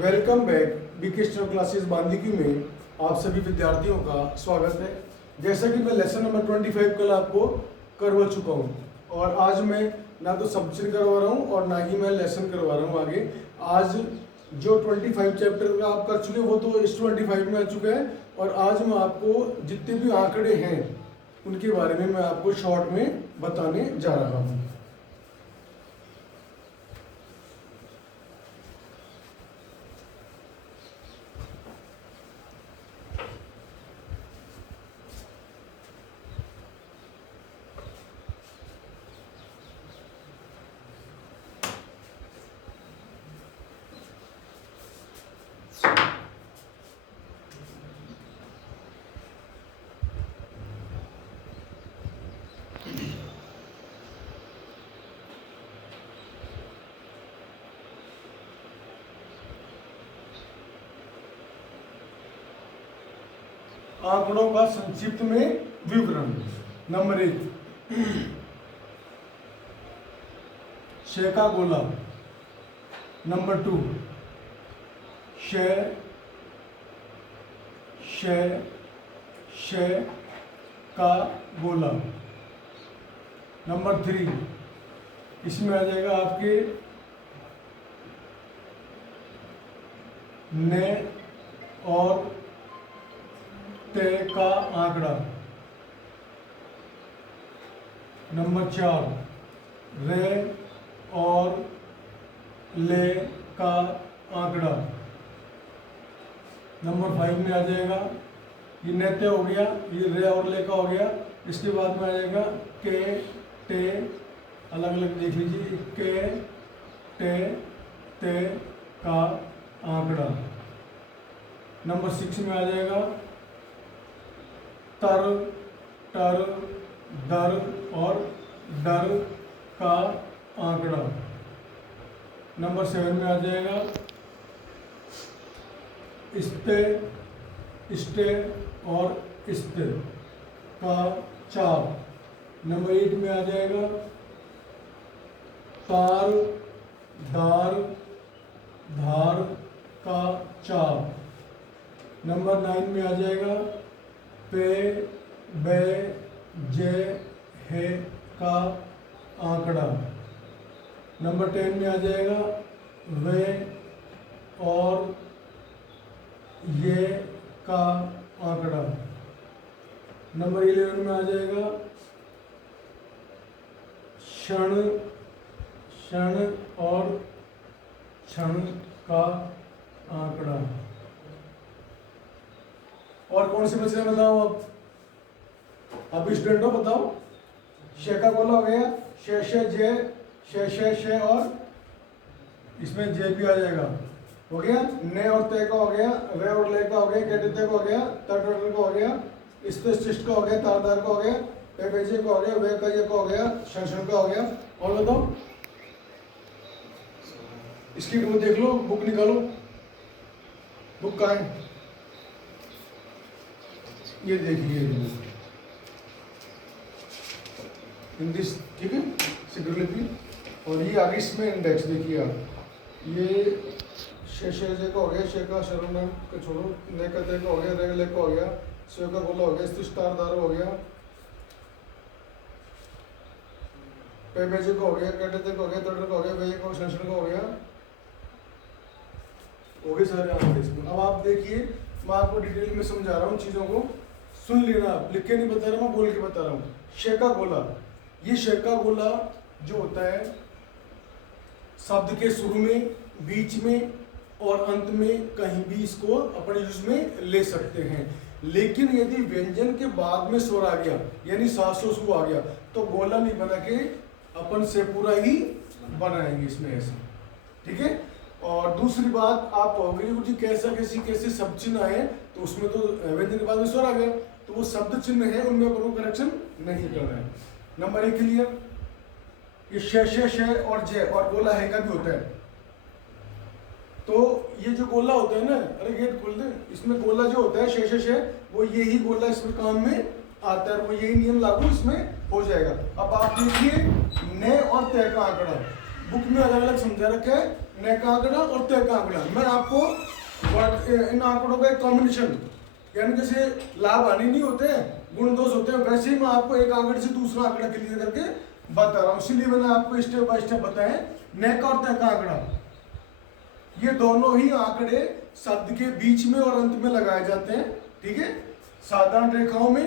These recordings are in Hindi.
Welcome back BK store classes बांदीकी में आप सभी विद्यार्थियों का स्वागत है। जैसा कि मैं लेसन नंबर 25 कल आपको करवा चुका हूं और आज मैं ना तो सब्जेक्ट करवा रहा हूं और ना ही मैं लेसन करवा रहा हूं आगे। आज जो 25 चैप्टर का आप कर चुके वो तो इस 25 में आ चुका है और आज मैं आपको जितने भी आंकड़े हैं उनके बारे में मैं आपको शॉर्ट में बताने जा रहा हूँ। आंकड़ों का संक्षिप्त में विवरण। नंबर 1, शय का गोला। नंबर 2, शय शय शय का गोला। नंबर 3, इसमें आ जाएगा आपके ने और ते का आंकड़ा। नंबर 4, रे और ले का आंकड़ा। नंबर 5 में आ जाएगा ये नेते हो गया, ये रे और ले का हो गया। इसके बाद में आ जाएगा के टे, अलग अलग देख लीजिए, के टे ते का आंकड़ा। नंबर 6 में आ जाएगा तर टर दर और डर का आंकड़ा। नंबर 7 में आ जाएगा इस्ते इस्टे और इस्ते का चाप। नंबर 8 में आ जाएगा तार दार धार का चाप। नंबर 9 में आ जाएगा पे बे जे है का आंकड़ा। नंबर 10 में आ जाएगा वे और ये का आंकड़ा। नंबर 11 में आ जाएगा क्षण क्षण और क्षण का आंकड़ा। और कौन से बच रहे बताओ अब स्टूडेंट हो, बताओ। शय का गोला हो गया, शय शय जे, शय शय शय और इसमें जे भी आ जाएगा, हो गया। ने और ते का हो गया, रे और ले का हो गया, के का हो गया, तर का हो गया, इस्ते शिष्ट का हो गया, तारदार का हो गया, पे बेजे का हो गया, वे का ये का हो गया, शंशन का हो गया। और बताओ इसकी वो देख लो, बुक निकालो, बुक कहाँ है? ये देखिए इंग्लिश, ठीक है, सिग्रलिपि। और ये आगे इसमें इंडेक्स देखिए आप, ये शे का हो गया, शे का शरण का छोड़ो, ने का ते का हो गया, रे ले का हो गया, शे का गोला हो गया, स्टार दार हो गया, पे बेजे का हो गया, कटे ते का हो गया, तोड़े का हो गया, वे का शंशन का हो गया, हो गए सारे आंकड़े इसमें। अब आप देखिए, मैं आपको डिटेल में समझा रहा हूँ, चीजों को सुन लेना, आप लिख के नहीं बता रहा, मैं बोल के बता रहा हूँ। शय का गोला, ये शय का गोला जो होता है शब्द के शुरू में, बीच में और अंत में कहीं भी इसको अपने यूज में ले सकते हैं। लेकिन यदि व्यंजन के बाद में स्वर आ गया, यानी सासो सु आ गया, तो गोला नहीं बना के अपन से पूरा ही बनाएंगे इसमें ऐसे, ठीक है। और दूसरी बात आप कहोगे जी कैसे शब्द चिन्ह आए, तो उसमें तो व्यंजन के बाद में स्वर आ गया, तो वो शब्द चिन्ह है, उनमें अपन को करेक्शन नहीं करना है। नंबर 1 के लिए ये शय और जय और गोला है का भी होता है। तो ये जो गोला होता है ना, अरे गेट खोल दे, इसमें गोला जो होता है शय वो यही गोला इसमें काम में आता है, वो यही नियम लागू इसमें हो जाएगा। अब आप देखिए ने और तय का आंकड़ा बुक में अलग अलग समझा रखा है, न का आंकड़ा और त का आंकड़ा। मैं आपको इन आंकड़ों का एक कॉम्बिनेशन, यानी जैसे लाभ हानि नहीं होते हैं, गुण दोष होते हैं, वैसे ही मैं आपको एक आंकड़े से दूसरा आंकड़ा क्लियर करके बता रहा हूँ। इसीलिए मैंने आपको स्टेप बाय स्टेप बताया न का और त का आंकड़ा। ये दोनों ही आंकड़े शब्द के बीच में और अंत में लगाए जाते हैं, ठीक है। साधारण रेखाओं में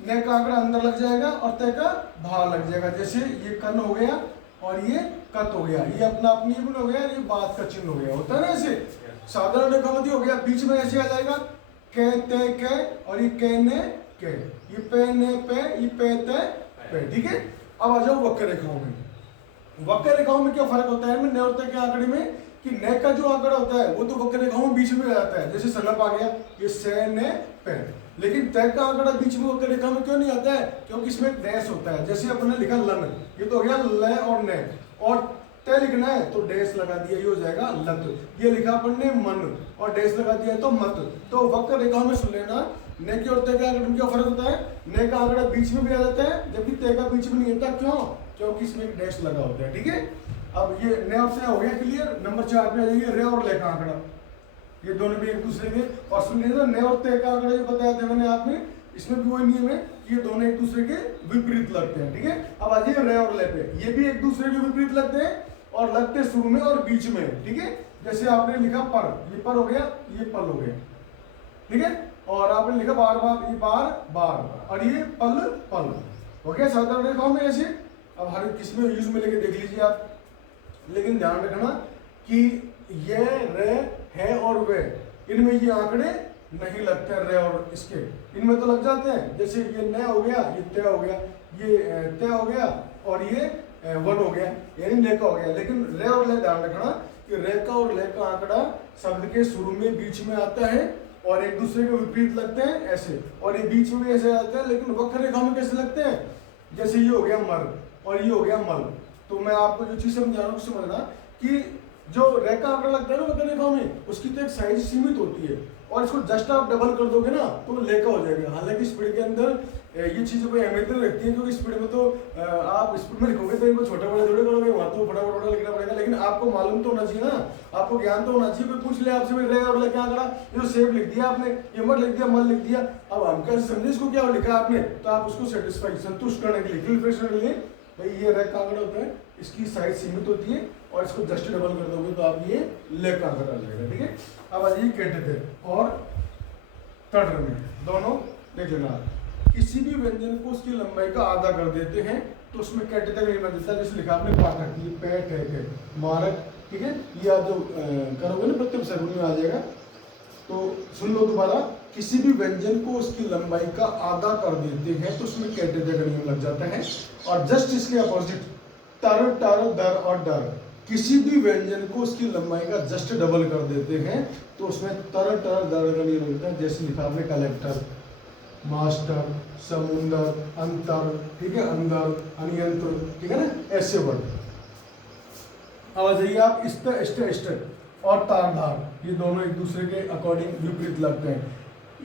न का आंकड़ा अंदर लग जाएगा और त का बाहर लग जाएगा। जैसे ये कन हो गया और ये कत हो गया, ये अपना अपनी हो गया, ये बात का चिन्ह हो गया, होता है ना ऐसे। साधारण रेखा में हो गया, बीच में ऐसे आ जाएगा क ते क और ये क ने के, ये पे ने पे, ये पे ते पे, ठीक है। अब आ जाओ वक्र रेखाओं में। वक्र रेखाओं में क्या फर्क होता है न और त के आंकड़े में, कि न का जो आंकड़ा होता है वो तो वक्र रेखाओं में बीच में आ जाता है, जैसे सलप आ गया ये से ने पे। लेकिन त का आंकड़ा बीच में वक्र रेखा में क्यों नहीं आता है, क्योंकि इसमें डैश होता है। जैसे अपने लिखा लन, ये तो हो गया ल और न, और त लिखना है तो डैश लगा दिया, ये हो जाएगा लत। ये लिखा अपन ने मन और डैश लगा दिया तो मत। तो वक्र रेखाओं में सुन लेना, न के और त के आंकड़े में क्या फर्क होता है, न का आंकड़ा बीच में भी आ जाता है जबकि त का बीच में नहीं आता। क्यों, क्योंकि इसमें एक डैश लगा होता है, ठीक है। अब ये न और से हो गया क्लियर। नंबर 4 पे आ जाइए, रे और ले का आंकड़ा। ये दोनों भी एक दूसरे के, और सुन लीजिए न और त का आंकड़ा जो बताया था मैंने आपने, इसमें भी वही नियम है कि ये दोनों एक दूसरे के विपरीत लगते हैं, ठीक है। अब आ जाइए रे और ले पे, ये भी एक दूसरे के विपरीत लगते हैं और लगते शुरू में और बीच में, ठीक है। जैसे आपने लिखा पर, ये पर हो गया, ये पल हो गया, ठीक है। और आपने लिखा बार बार, ये बार बार, और ये पल पल हो गया साधारण रेखाओं में ऐसे। अब हर किसी में यूज में लेके देख लीजिए आप, लेकिन ध्यान रखना कि ये रे है और वे, इनमें ये आंकड़े नहीं लगते हैं। रे और इसके इनमें तो लग जाते हैं, जैसे ये न हो गया, ये त हो गया, ये त हो गया और ये वन हो गया, यानी ले का हो गया। लेकिन रे और ले ध्यान रखना कि रे का और ले का आंकड़ा शब्द के शुरू में बीच में आता है और एक दूसरे के विपरीत लगते हैं ऐसे, और ये बीच में भी ऐसे आते हैं। लेकिन वक्र रेखा में कैसे लगते हैं, जैसे ये हो गया मर और ये हो गया मल। तो मैं आपको जो चीज समझा रहा हूँ समझना कि जो रेखा आंकड़ा लगता है ना वक्र रेखाओं में, उसकी तो एक साइज सीमित होती है, और इसको जस्ट आप डबल कर दोगे ना तो लेका हो जाएगा। हालांकि स्पीड के अंदर ये चीज़ें कोई अहमियत नहीं रखती है, क्योंकि स्पीड में तो आप स्पीड में लिखोगे तो इनको छोटे बड़े थोड़े करोगे, वहाँ तो बड़ा बड़ा लिखना पड़ेगा। लेकिन आपको मालूम तो होना चाहिए ना, आपको ज्ञान तो होना चाहिए। कोई पूछ ले आपसे रे और लेके आंकड़ा, ये सेव लिख दिया आपने, ये मर लिख दिया, मल लिख दिया, अब हम कैसे समझे इसको क्या लिखा आपने। तो आप उसको सेटिस्फाई संतुष्ट करने के लिए, क्लियर करने के लिए, भाई ये रेखा आंकड़ा होता है, इसकी साइज सीमित होती है और इसको जस्ट डबल कर दोगे तो आप ये लेखा आंकड़ा आ जाएगा, ठीक है। अब आ जाइए कहते थे और तट में दोनों देख लेना। किसी भी व्यंजन को उसकी लंबाई का आधा कर देते हैं तो उसमें कैटे तक लिखना देता है। जैसे लिखा आपने पाठक, ये पैट है मारक, ठीक है। ये आप जो करोगे ना प्रत्येक सर्वनी में आ जाएगा। तो सुन लो दोबारा, किसी भी व्यंजन को उसकी लंबाई का आधा कर देते हैं तो उसमें कैटे तक नियम लग जाता है। और जस्ट इसके अपोजिट तर टर दर और डर, किसी भी व्यंजन को उसकी लंबाई का जस्ट डबल कर देते हैं तो उसमें तर टर दर का नियम लगता है। जैसे लिखा आपने कलेक्टर, मास्टर, समुंदर, अंतर, ठीक है, अंदर, अनियंत्र, ठीक है ना, ऐसे वर्ड। अब आ जाइए आप इष्ट इष्ट इष्ट और तार धार, ये दोनों एक दूसरे के अकॉर्डिंग विपरीत लगते हैं।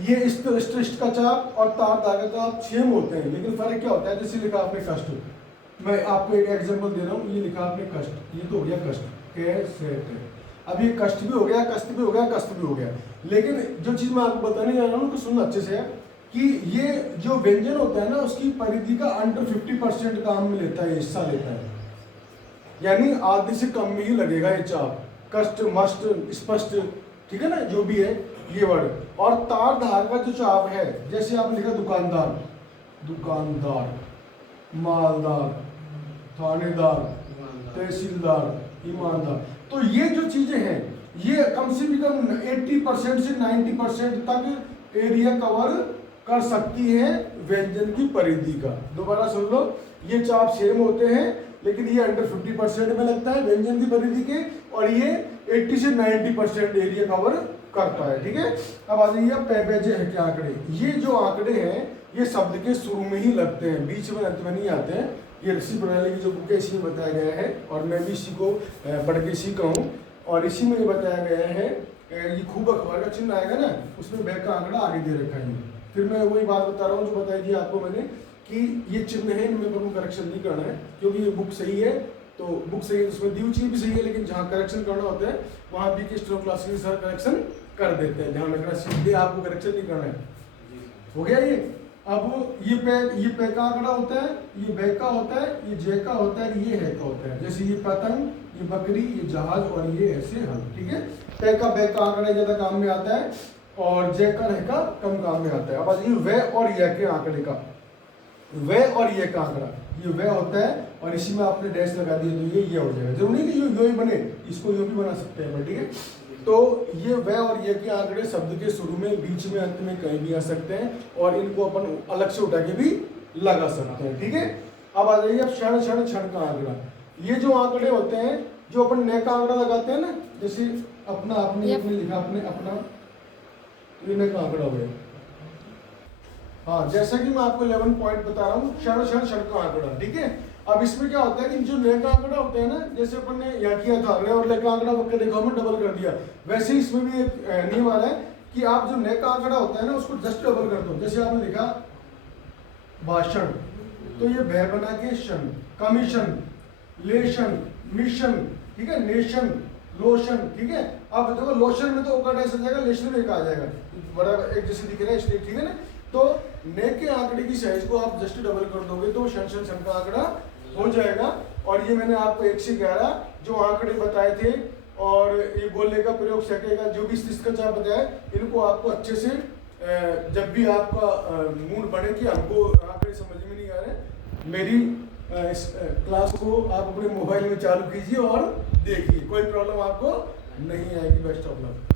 ये इष्ट इष्ट इष्ट का चाप और तार धागा का चाप सेम होते हैं, लेकिन फर्क क्या होता है। जैसे लिखा आपने कष्ट, मैं आपको एक एग्जांपल दे रहा हूँ। ये लिखा आपने कष्ट, ये तो हो गया कष्ट, कैसे। अब ये कष्ट भी हो गया, कष्ट भी हो गया, कष्ट भी हो गया। लेकिन जो चीज मैं आपको बताने जा रहा हूँ तो सुनना अच्छे से, कि ये जो व्यंजन होता है ना उसकी परिधि का अंडर 50% काम में लेता है, हिस्सा लेता है, यानी आधे से कम में ही लगेगा ये चाप। कष्ट, मष्ट, स्पष्ट, ठीक है ना, जो भी है ये वर्ड। और तार धार का जो चाप है, जैसे आपने लिखा दुकानदार, दुकानदार, मालदार, थानेदार, तहसीलदार, ईमानदार, तो ये जो चीजें हैं ये कम से कम 80% से 90% तक एरिया कवर कर सकती है व्यंजन की परिधि का। दोबारा सुन लो, ये चाप सेम होते हैं लेकिन ये अंडर 50% में लगता है व्यंजन की परिधि के, और ये 80 से 90% एरिया कवर करता है, ठीक है। अब आ जाइए पैपेजे है क्या आंकड़े। ये जो आंकड़े हैं ये शब्द के शुरू में ही लगते हैं, बीच में अंत में नहीं आते हैं। ये ऋषि प्रणाली की जो बुक है इसी में बताया गया है, और मैं भी इसी को पढ़ के सीखा हूँ, और इसी में बताया गया है। ये खूब अखबार का चिन्ह आएगा ना, उसमें बैग का आंकड़ा आगे दे रखा है। फिर मैं वही बात बता रहा हूँ जो बताई थी आपको मैंने, कि ये चिन्ह है, इनमें पर करेक्शन नहीं करना है क्योंकि ये बुक सही है। तो तो बुक सही है, उसमें दी हुई चीज भी सही है, लेकिन जहाँ करेक्शन करना होता है वहाँ बी के स्ट्रोक क्लास के सर करेक्शन कर देते हैं। ध्यान रखना, सीधे आपको करेक्शन नहीं करना है। हो गया ये। अब ये पे का आंकड़ा होता है, ये बे का होता है, ये जे का होता है, ये है का होता है। जैसे ये पतंग, ये बकरी, ये जहाज और ये ऐसे हम, ठीक है। पे का बे का आंकड़ा ज्यादा काम में आता है और जे का रह का कम काम में आता है। अब ये वे और ये के आंकड़े का, वे और ये का आंकड़ा, ये वे होता है और इसी में आपने डैश लगा दिया तो ये हो जाएगा। जरूरी नहीं कि यो ही बने, इसको यो भी बना सकते हैं, ठीक है। तो ये वे और ये के आंकड़े शब्द के शुरू में, बीच में, अंत में कहीं भी आ सकते हैं और इनको अपन अलग से उठा के भी लगा सकते हैं, ठीक है। अब आ जाइए अब क्षण क्षण क्षण का आंकड़ा। ये जो आंकड़े होते हैं, जो अपन नए का आंकड़ा लगाते हैं ना, जैसे अपना आपने लिखा अपने अपना, ये नए का आंकड़ा हो गया। हाँ, जैसा कि मैं आपको 11 पॉइंट बता रहा हूँ, क्षण क्षण क्षण का आंकड़ा, ठीक है। अब इसमें क्या होता है कि जो नए का आंकड़ा होता है ना, जैसे अपन ने यहाँ किया था नए और ले का आंकड़ा देखा में डबल कर दिया, वैसे ही इसमें भी एक नियम आ रहा है कि आप जो नए का आंकड़ा होता है ना उसको जस्ट डबल कर दो। जैसे आपने लिखा भाषण, तो ये भय बना के शन, कमीशन, लेशन, मिशन, ठीक है, नेशन, लोशन, ठीक है। अब देखो लोशन में तो ओका ऐसा जाएगा, लेशन में एक आ जाएगा, बराबर एक जैसे दिख रहा है इसलिए, ठीक है ना। तो ने के आंकड़े की साइज को आप जस्ट डबल कर दोगे तो क्षण क्षण क्षण का आंकड़ा हो जाएगा। और ये मैंने आपको 1 से 11 जो आंकड़े बताए थे और ये गोले का प्रयोग सेके का जो भी इसका चाप बताया, इनको आपको अच्छे से जब भी आपका मूड बने कि हमको आंकड़े समझ में नहीं आ रहे, मेरी इस क्लास को आप अपने मोबाइल में चालू कीजिए और देखिए, कोई प्रॉब्लम आपको नहीं आएगी। Best of luck.